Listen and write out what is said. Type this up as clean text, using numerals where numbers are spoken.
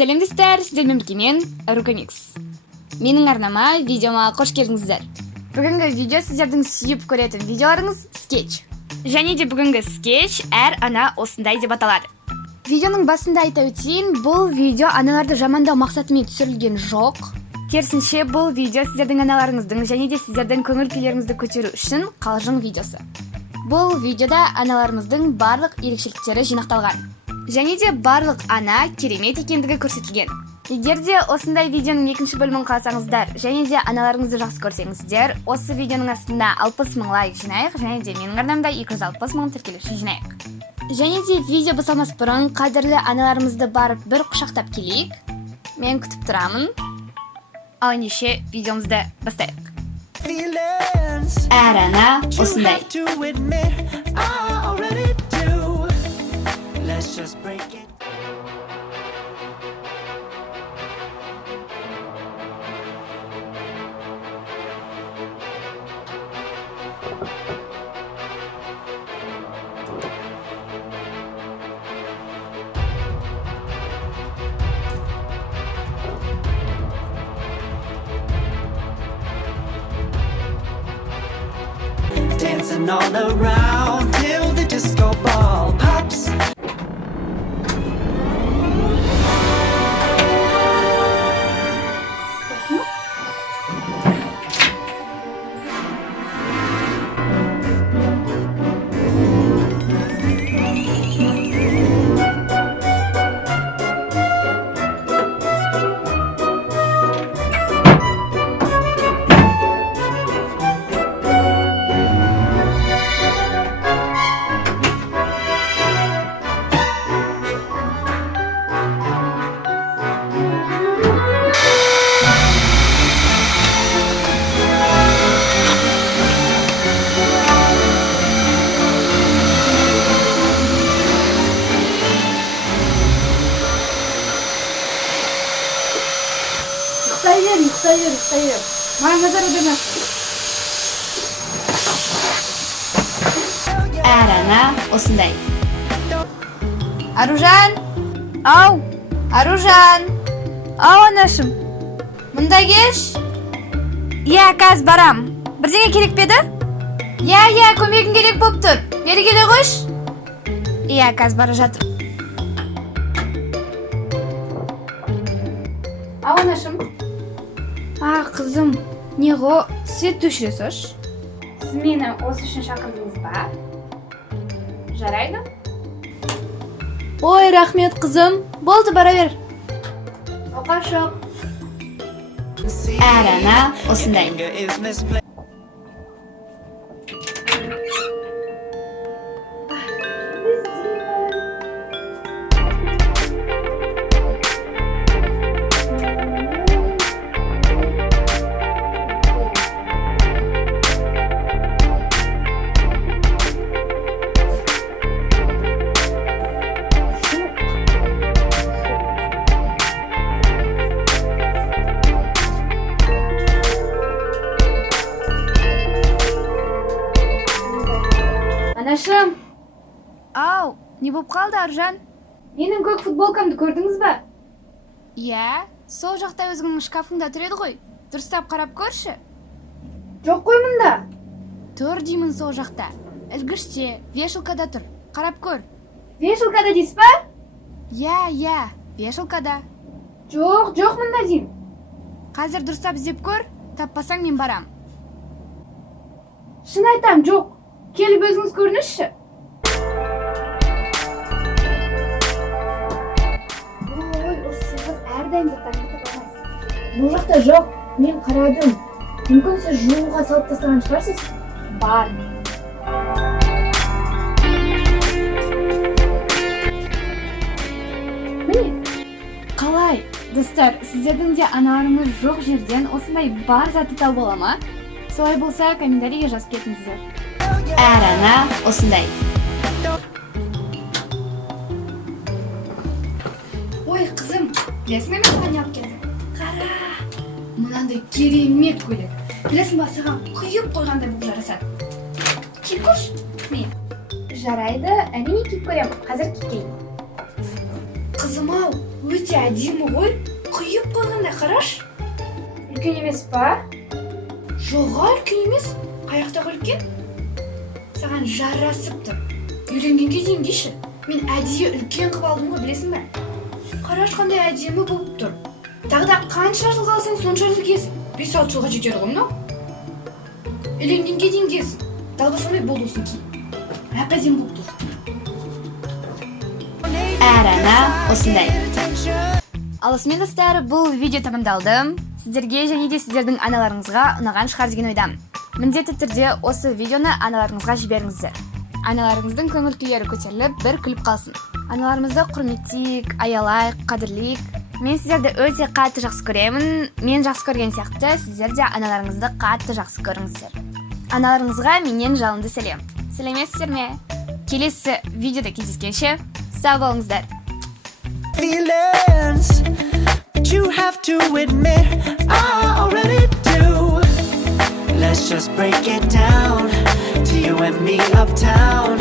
Сәлемдестер, сіздермен бірге мен Рукамикс. Менің арнама видеома қош келдіңіздер. Бүгінгі видео сіздердің сүйіп көретін видеоларыңыз скетч. Және де бүгінгі скетч әр ана осындай деп аталады. Видеоның басында айта өтейін, бұл видео аналарды жамандау мақсатымен түсірілген жоқ. Керісінше бұл видео сіздердің аналарыңыздың және де сіздердің көңіл күйлеріңізді көтеру үшін қалжың видеосы. Бұл видеода аналарымыздың барлық ерекшеліктері жинақталған. Және де барлық ана керемет екендігі көрсетілген. Егер де осындай видеоның екінші бөлімін қаласаңыздар, және де аналарыңызды жақсы көрсеңіздер, осы видеоның астына 60 000 лайк жинайық, және де менің арнамда 260 000 тіркелуші жинайық. Және де видео басталмас бұрын қадірлі аналарымызды барып бір құшақтап келейік. Мен күтіп тұрамын. Ал ендеше видеомызды бастайық. Әр ана осындай. Let's just break it. Dancing all around till the disco ball pops. Yıkayır. Mağazada ödeme. Әр ана осындай. Аружан! Ау! Аружан! Ау, анашым. Мұнда кеш? Иә, қазір барам. Бірдеңе керек пе еді? Иә, көмегің керек болып тұр. Бері келе қойш? Иә, қазір бара жатыр. Ау, анашым. Қызым, неғо свет өшіресіз? Сіз мені осы үшін шақырдыңыз ба? Жарайды? Ой, рахмет, қызым. Болды, бара бер. Оқашық. Әр ана осындай. Анашым! Ау, не болып қалды, Аржан? Менің көк футболкамды көрдіңіз ба? Иә, сол жақта өзіңнің шкафыңда тұр еді ғой. Дұрыстап қарап көрші. Жоқ қой мұнда. Тұр деймін сол жақта. Ілгіште, вешалкада тұр. Қарап көр. Вешалкада дейсіз ба? Иә, вешалкада. Жоқ мұнда деймін. Қазір дұрыстап іздеп көр, таппасаң мен барам. Шын айтам, жоқ. Келіп өзіңіз көрініші. Ой, осы қыз әрдайым заттарыңызды қалмайсыз. Бұл жақта жоқ, мен қарадым. Мүмкін сіз жууға салып тастаған шығарсыз? Бар. Міне. Қалай? Достар, сіздердің де аналарыңыз жоқ жерден осындай бар затты тауып ала ма? Солай болса, комментарийге жазып кетіңіздер. Әр ана осындай. Ой, қызым, білесің бе мен саған не алып келдім? Қара, мынандай керемет көйлек. Білесің ба, саған құйып қойғандай болып жарасады. Киіп көрші? Міне. Жарайды, әне киіп көрем. Қазір киіп келейін. Қызым-ау, өте әдемі ғой. Құйып қойғанда қараш. Үлкен емес па? Жоға үлкен емес. Қаяқтағы үлкен? Саған жарасып тұр. Үйленгенге дейін кеші. Мен әдейі үлкен қып алдым ғой, білесің бе? Қараш қандай әдемі болып тұр. Тағы да қанша жыл қалсаң сонша жыл киесің. 5-6 жылға жетеді ғой мынау. Үйленгенге дейін киесің. Далбасамай болды осыны ки. Әп-әдемі болып тұр. Әр ана осындай. Ал осымен достар, бұл видео тамамдалды. Сіздерге және де сіздердің аналарыңызға ұнаған шығар деген ойдамын. Міндетті түрде осы видеоны аналарыңызға жіберіңіздер. Аналарыңыздың көңіл күйлері көтеріліп, бір күліп қалсын. Аналарымызды құрметтейік, аялайық, қадірлейік. Мен сіздерді өте қатты жақсы көремін. Мен жақсы көрген сияқты, сіздер де аналарыңызды қатты жақсы көріңіздер. Аналарыңызға менен жалынды сәлем. Сәлеметсіздер ме? Келесі видеода кездескенше сау болыңыздар. Feelings, but you have to admit I already do. Let's just break it down to you and me uptown.